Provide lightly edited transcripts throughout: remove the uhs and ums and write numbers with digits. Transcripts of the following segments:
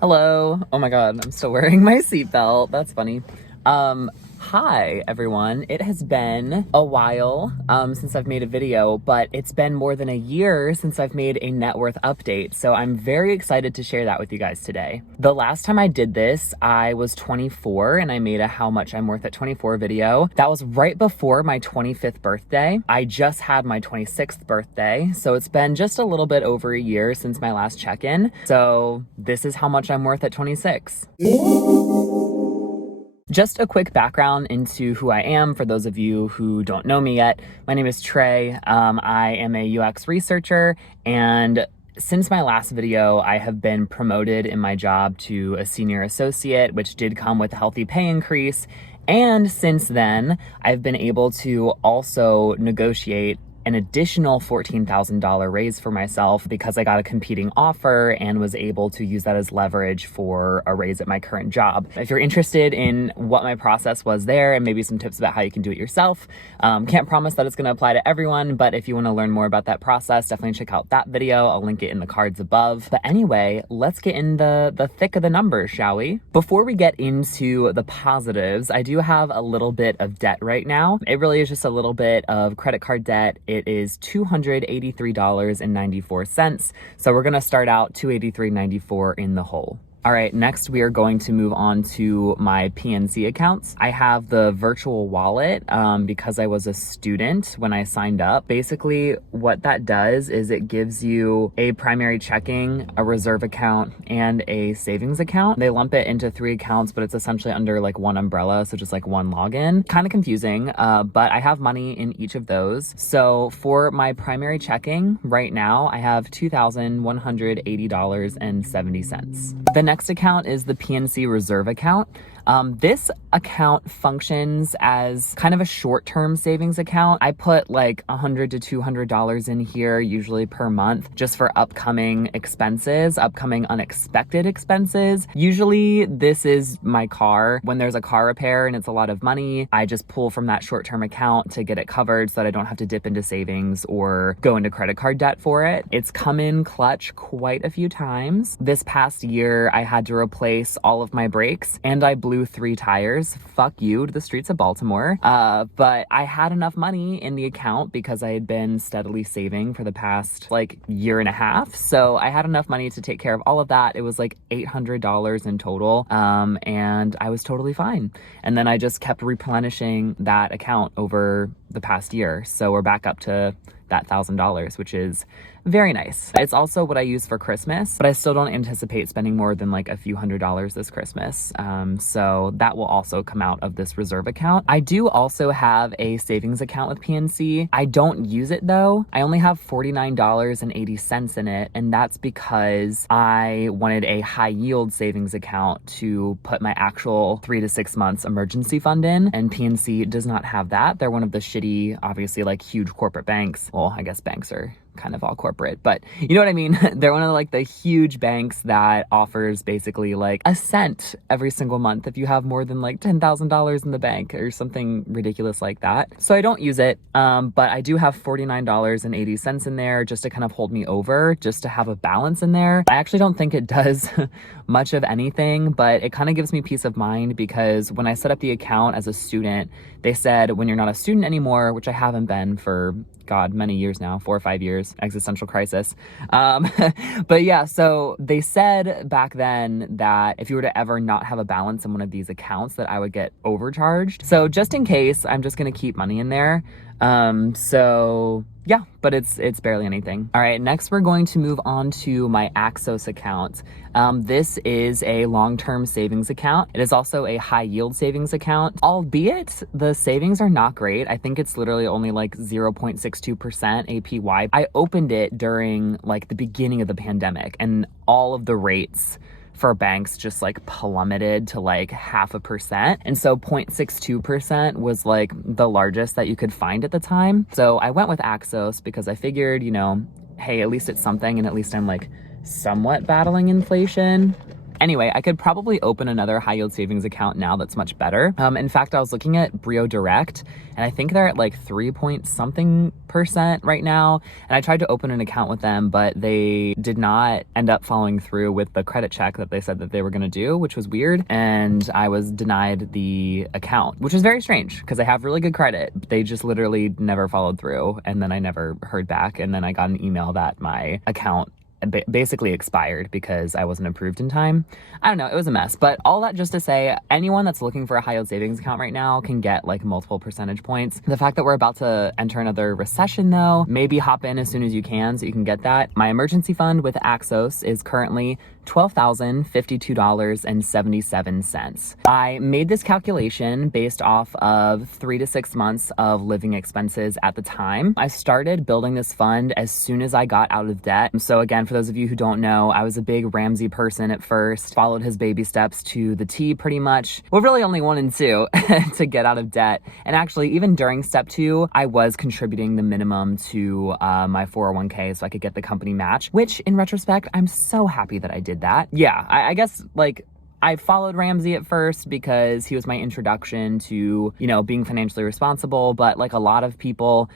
Hello. Oh my God, I'm still wearing my seatbelt. That's funny. Hi everyone. It has been a while since I've made a video, but it's been more than a year since I've made a net worth update. So I'm very excited to share that with you guys today. The last time I did this, I was 24 and I made a how much I'm worth at 24 video. That was right before my 25th birthday. I just had my 26th birthday. So it's been just a little bit over a year since my last check-in. So this is how much I'm worth at 26. Just a quick background into who I am for those of you who don't know me yet. My name is Trey. I am a UX researcher, and since my last video, I have been promoted in my job to a senior associate, which did come with a healthy pay increase. And since then, I've been able to also negotiate an additional $14,000 raise for myself because I got a competing offer and was able to use that as leverage for a raise at my current job. If you're interested in what my process was there and maybe some tips about how you can do it yourself, can't promise that it's going to apply to everyone, but if you want to learn more about that process, definitely check out that video. I'll link it in the cards above. But anyway, let's get in the thick of the numbers, shall we? Before we get into the positives, I do have a little bit of debt right now. It really is just a little bit of credit card debt. It is $283.94. So we're going to start out $283.94 in the hole. All right, next we are going to move on to my PNC accounts. I have the virtual wallet because I was a student when I signed up. Basically, what that does is it gives you a primary checking, a reserve account, and a savings account. They lump it into 3 accounts, but it's essentially under like one umbrella, so just like one login. Kind of confusing, but I have money in each of those. So for my primary checking right now, I have $2,180.70. The next account is the PNC Reserve Account. This account functions as kind of a short-term savings account. I put like $100 to $200 in here, usually per month, just for upcoming expenses, upcoming unexpected expenses. Usually this is my car. When there's a car repair and it's a lot of money, I just pull from that short-term account to get it covered so that I don't have to dip into savings or go into credit card debt for it. It's come in clutch quite a few times. This past year, I had to replace all of my brakes and I blew 3 tires. Fuck you to the streets of Baltimore. But I had enough money in the account because I had been steadily saving for the past like year and a half. So I had enough money to take care of all of that. It was like $800 in total. And I was totally fine. And then I just kept replenishing that account over the past year. So we're back up to that $1,000, which is very nice. It's also what I use for Christmas, but I still don't anticipate spending more than like a few $100s this Christmas. So that will also come out of this reserve account. I do also have a savings account with PNC. I don't use it though. I only have $49.80 in it, and that's because I wanted a high yield savings account to put my actual 3 to 6 months emergency fund in, and PNC does not have that. They're one of the shitty, obviously like huge corporate banks. Well, I guess banks are kind of all corporate, but you know what I mean? They're one of like the huge banks that offers basically like a cent every single month if you have more than like $10,000 in the bank or something ridiculous like that. So I don't use it, but I do have $49.80 in there just to kind of hold me over, just to have a balance in there. I actually don't think it does much of anything, but it kind of gives me peace of mind because when I set up the account as a student, they said when you're not a student anymore, which I haven't been for God, many years now, 4 or 5 years, existential crisis. But yeah, so they said back then that if you were to ever not have a balance in one of these accounts that I would get overcharged. So just in case, I'm just going to keep money in there. So yeah, but it's barely anything. All right, next we're going to move on to my Axos account. This is a long-term savings account. It is also a high yield savings account, albeit the savings are not great. I think it's literally only like 0.62% APY. I opened it during like the beginning of the pandemic and all of the rates for banks just like plummeted to like 0.5%. And so 0.62% was like the largest that you could find at the time. So I went with Axos because I figured, you know, hey, at least it's something and at least I'm like somewhat battling inflation. Anyway, I could probably open another high yield savings account now that's much better. In fact, I was looking at Brio Direct, and I think they're at like 3 point something% right now. And I tried to open an account with them, but they did not end up following through with the credit check that they said that they were going to do, which was weird. And I was denied the account, which is very strange because I have really good credit. They just literally never followed through. And then I never heard back. And then I got an email that my account basically expired because I wasn't approved in time. I don't know, it was a mess. But all that just to say, anyone that's looking for a high yield savings account right now can get like multiple percentage points. The fact that we're about to enter another recession though, maybe hop in as soon as you can so you can get that. My emergency fund with Axos is currently $12,052.77. I made this calculation based off of 3 to 6 months of living expenses at the time. I started building this fund as soon as I got out of debt. So again, for those of you who don't know, I was a big Ramsey person at first, followed his baby steps to the T pretty much. Well, really only 1 and 2 to get out of debt. And actually, even during step 2, I was contributing the minimum to my 401k so I could get the company match, which in retrospect, I'm so happy that I did that. Yeah, I guess like I followed Ramsey at first because he was my introduction to, being financially responsible. But like a lot of people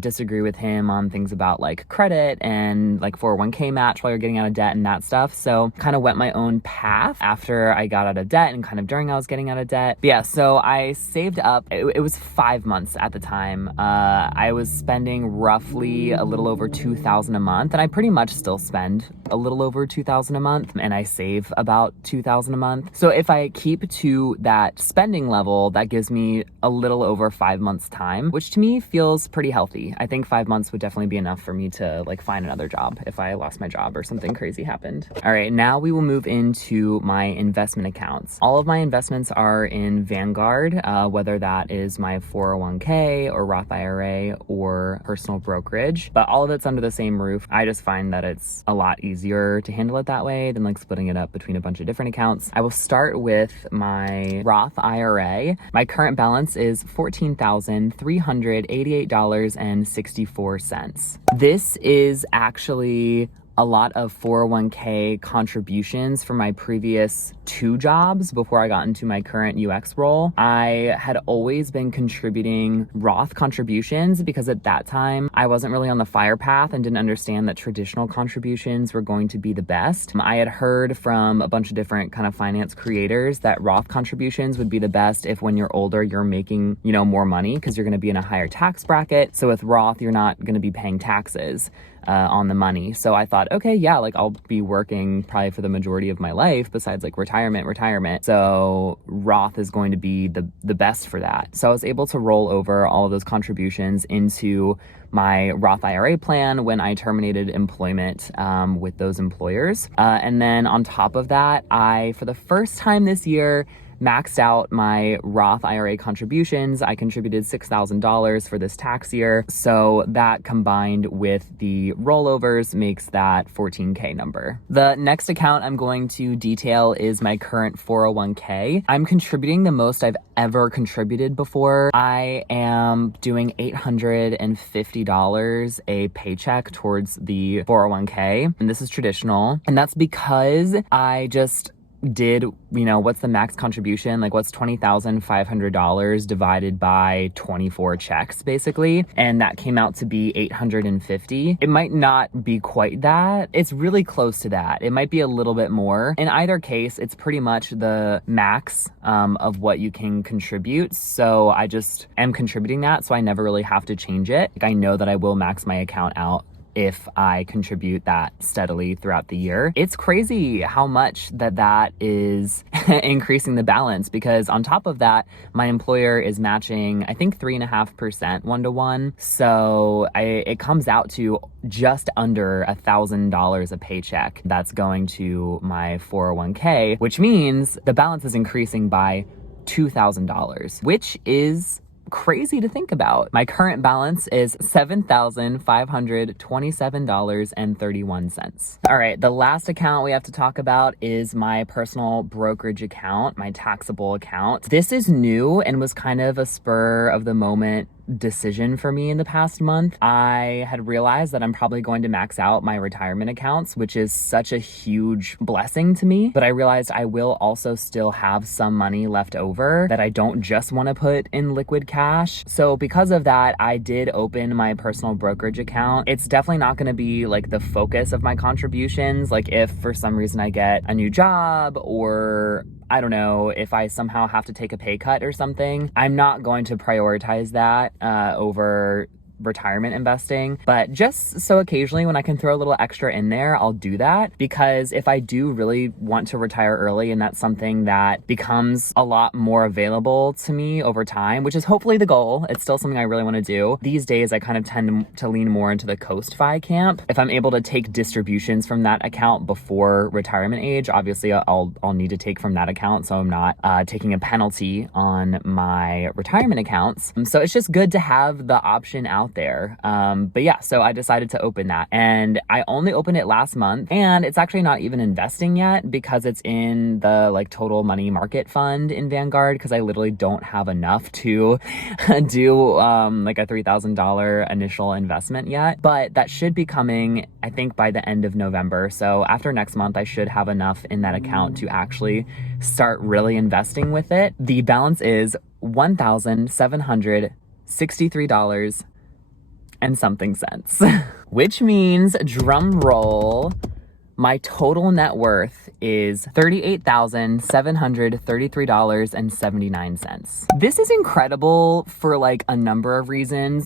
disagree with him on things about like credit and like 401k match while you're getting out of debt and that stuff. So kind of went my own path after I got out of debt and kind of during I was getting out of debt. But yeah, so I saved up. It was 5 months at the time. I was spending roughly a little over $2,000 a month, and I pretty much still spend a little over $2,000 a month, and I save about $2,000 a month. So if I keep to that spending level, that gives me a little over 5 months time, which to me feels pretty healthy. I think 5 months would definitely be enough for me to like find another job if I lost my job or something crazy happened. All right, now we will move into my investment accounts. All of my investments are in Vanguard, whether that is my 401k or Roth IRA or personal brokerage, but all of it's under the same roof. I just find that it's a lot easier to handle it that way than like splitting it up between a bunch of different accounts. I will start with my Roth IRA. My current balance is $14,388.64. This is actually a lot of 401k contributions from my previous 2 jobs before I got into my current UX role. I had always been contributing Roth contributions because at that time I wasn't really on the FIRE path and didn't understand that traditional contributions were going to be the best. I had heard from a bunch of different kind of finance creators that Roth contributions would be the best if when you're older you're making, more money because you're going to be in a higher tax bracket. So with Roth, you're not going to be paying taxes on the money. So I thought, okay, yeah, like I'll be working probably for the majority of my life besides like retirement. So Roth is going to be the best for that. So I was able to roll over all of those contributions into my Roth IRA plan when I terminated employment with those employers. And then on top of that, I, for the first time this year, maxed out my Roth IRA contributions. I contributed $6,000 for this tax year. So that combined with the rollovers makes that 14K number. The next account I'm going to detail is my current 401k. I'm contributing the most I've ever contributed before. I am doing $850 a paycheck towards the 401k. And this is traditional. And that's because I just did, what's the max contribution? Like what's $20,500 divided by 24 checks basically. And that came out to be $850. It might not be quite that. It's really close to that. It might be a little bit more. In either case, it's pretty much the max of what you can contribute. So I just am contributing that. So I never really have to change it. Like I know that I will max my account out if I contribute that steadily throughout the year. It's crazy how much that is increasing the balance, because on top of that, my employer is matching, I think 3.5% 1-to-1. So it comes out to just under $1,000 a paycheck that's going to my 401k, which means the balance is increasing by $2,000, which is crazy to think about. My current balance is $7,527.31. All right, the last account we have to talk about is my personal brokerage account, my taxable account. This is new and was kind of a spur of the moment decision for me in the past month. I had realized that I'm probably going to max out my retirement accounts, which is such a huge blessing to me. But I realized I will also still have some money left over that I don't just want to put in liquid cash. So because of that, I did open my personal brokerage account. It's definitely not going to be like the focus of my contributions. Like if for some reason I get a new job, or I don't know, if I somehow have to take a pay cut or something, I'm not going to prioritize that over retirement investing. But just so occasionally when I can throw a little extra in there, I'll do that, because if I do really want to retire early and that's something that becomes a lot more available to me over time, which is hopefully the goal, it's still something I really want to do. These days I kind of tend to lean more into the Coast Fi camp. If I'm able to take distributions from that account before retirement age, obviously I'll need to take from that account, so I'm not taking a penalty on my retirement accounts. So it's just good to have the option out there. But yeah, so I decided to open that, and I only opened it last month, and it's actually not even investing yet because it's in the like total money market fund in Vanguard, because I literally don't have enough to do like a $3,000 initial investment yet. But that should be coming, I think, by the end of November. So after next month, I should have enough in that account to actually start really investing with it. The balance is $1,763 and something cents, which means, drum roll, my total net worth is $38,733.79. This is incredible for like a number of reasons.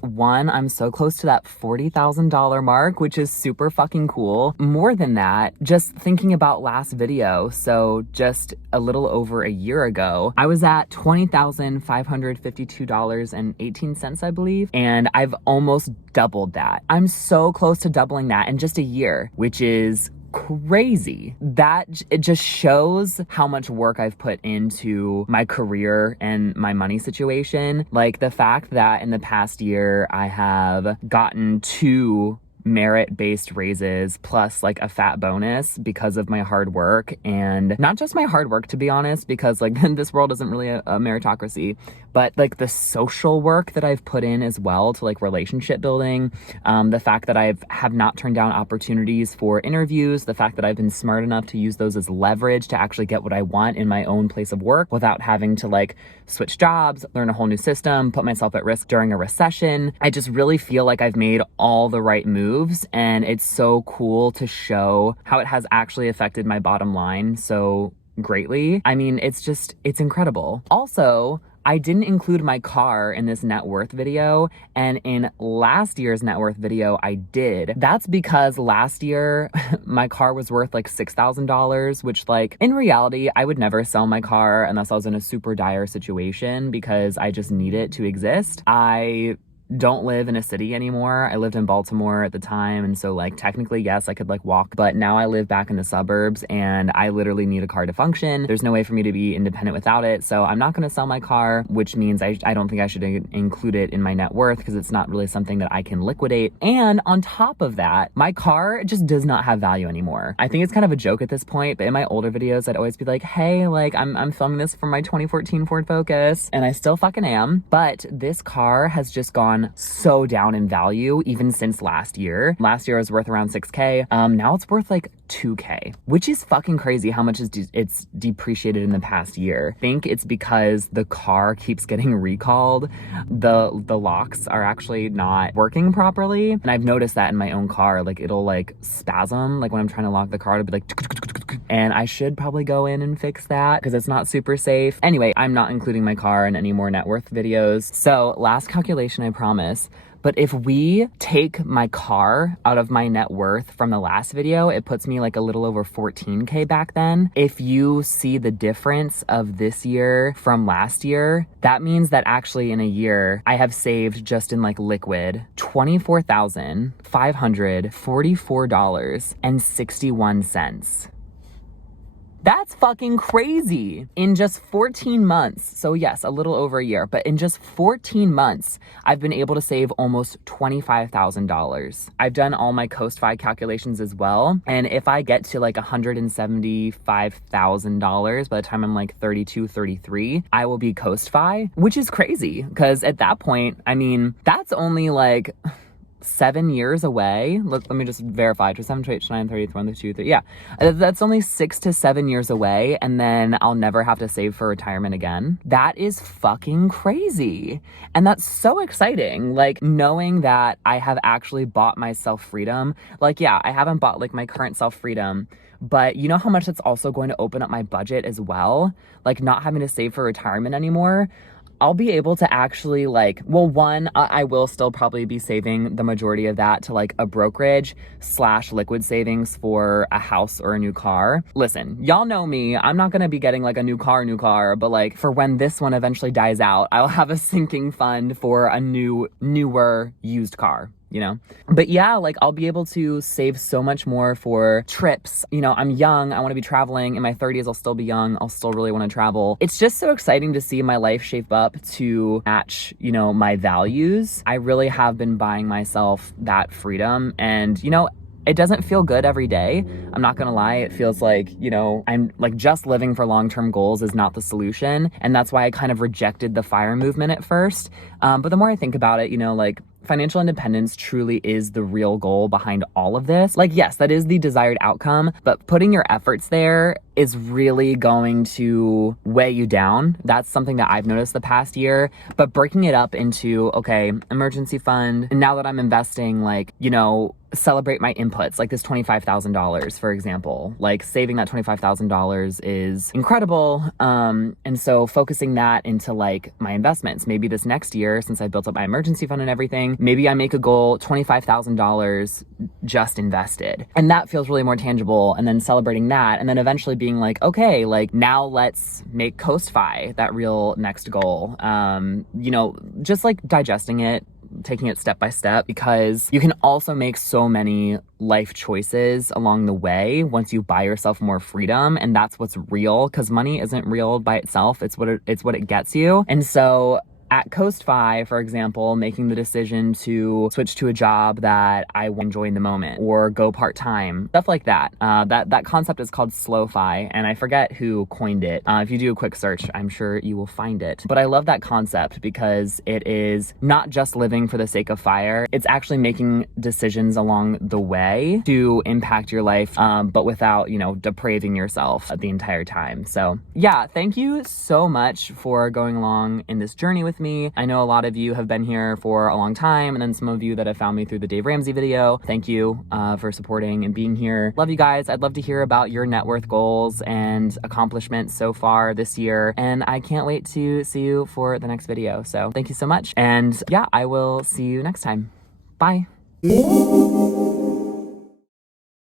One, I'm so close to that $40,000 mark, which is super fucking cool. More than that, just thinking about last video, so just a little over a year ago, I was at $20,552.18, I believe, and I've almost doubled that. I'm so close to doubling that in just a year, which is crazy. That it just shows how much work I've put into my career and my money situation. Like the fact that in the past year I have gotten 2 merit-based raises plus like a fat bonus because of my hard work, and not just my hard work, to be honest, because like this world isn't really a meritocracy, but like the social work that I've put in as well to like relationship building, the fact that have not turned down opportunities for interviews, the fact that I've been smart enough to use those as leverage to actually get what I want in my own place of work without having to like switch jobs, learn a whole new system, put myself at risk during a recession. I just really feel like I've made all the right moves, and it's so cool to show how it has actually affected my bottom line so greatly. I mean, it's incredible. Also, I didn't include my car in this net worth video, and in last year's net worth video, I did. That's because last year, my car was worth like $6,000, which like in reality, I would never sell my car unless I was in a super dire situation because I just need it to exist. I don't live in a city anymore. I lived in Baltimore at the time, and so like technically yes, I could like walk, but now I live back in the suburbs and I literally need a car to function. There's no way for me to be independent without it, so I'm not going to sell my car, which means I don't think I should include it in my net worth because it's not really something that I can liquidate. And on top of that, my car just does not have value anymore. I think it's kind of a joke at this point, but in my older videos I'd always be like, hey, like I'm filming this from my 2014 Ford Focus, and I still fucking am, but this car has just gone so down in value even since last year. Last year it was worth around 6K. Now it's worth like 2K, which is fucking crazy how much it's depreciated in the past year. I think it's because the car keeps getting recalled. The locks are actually not working properly. And I've noticed that in my own car, like it'll like spasm, like when I'm trying to lock the car, it'll be like, and I should probably go in and fix that because it's not super safe. Anyway, I'm not including my car in any more net worth videos. So last calculation, I promise. But if we take my car out of my net worth from the last video, it puts me like a little over 14K back then. If you see the difference of this year from last year, that means that actually in a year, I have saved just in like liquid $24,544.61. That's fucking crazy. In just 14 months, so yes, a little over a year, but in just 14 months, I've been able to save almost $25,000. I've done all my Coast-Fi calculations as well, and if I get to like $175,000 by the time I'm like 32, 33, I will be Coast-Fi, which is crazy, because at that point, I mean, that's only like 7 years away. Let me just verify. 7, 8, 9, 30, 1, 2, 3. Yeah, that's only 6 to 7 years away, and then I'll never have to save for retirement again. That is fucking crazy. And that's so exciting. Like, knowing that I have actually bought myself freedom. Like, yeah, I haven't bought like my current self freedom, but you know how much it's also going to open up my budget as well? Like, not having to save for retirement anymore. I'll be able to actually like, well, one, I will still probably be saving the majority of that to like a brokerage / liquid savings for a house or a new car. Listen, y'all know me. I'm not going to be getting like a new car, but like for when this one eventually dies out, I'll have a sinking fund for a newer used car. You know? But yeah, like I'll be able to save so much more for trips. You know, I'm young. I want to be traveling. In my 30s, I'll still be young. I'll still really want to travel. It's just so exciting to see my life shape up to match, you know, my values. I really have been buying myself that freedom. And, you know, it doesn't feel good every day. I'm not gonna lie. It feels like, you know, I'm like just living for long-term goals is not the solution. And that's why I kind of rejected the FIRE movement at first. But the more I think about it, you know, like financial independence truly is the real goal behind all of this. Like, yes, that is the desired outcome, but putting your efforts there is really going to weigh you down. That's something that I've noticed the past year, but breaking it up into, okay, emergency fund. And now that I'm investing, like, you know, celebrate my inputs, like this $25,000, for example. Like saving that $25,000 is incredible. And so focusing that into like my investments, maybe this next year, since I built up my emergency fund and everything, maybe I make a goal, $25,000 just invested. And that feels really more tangible. And then celebrating that, and then eventually being like, okay, like now let's make Coast-Fi that real next goal. You know, just like digesting it, taking it step by step, because you can also make so many life choices along the way once you buy yourself more freedom. And that's what's real, because money isn't real by itself. It's what it gets you. And so at Coast-Fi, for example, making the decision to switch to a job that I enjoy in the moment or go part-time, stuff like that. That concept is called slow-fi, and I forget who coined it. If you do a quick search, I'm sure you will find it. But I love that concept because it is not just living for the sake of FIRE. It's actually making decisions along the way to impact your life, but without, you know, depraving yourself the entire time. So yeah, thank you so much for going along in this journey with me. I know a lot of you have been here for a long time, and then some of you that have found me through the Dave Ramsey video. Thank you for supporting and being here. Love you guys. I'd love to hear about your net worth goals and accomplishments so far this year, and I can't wait to see you for the next video. So thank you so much, and yeah, I will see you next time. Bye.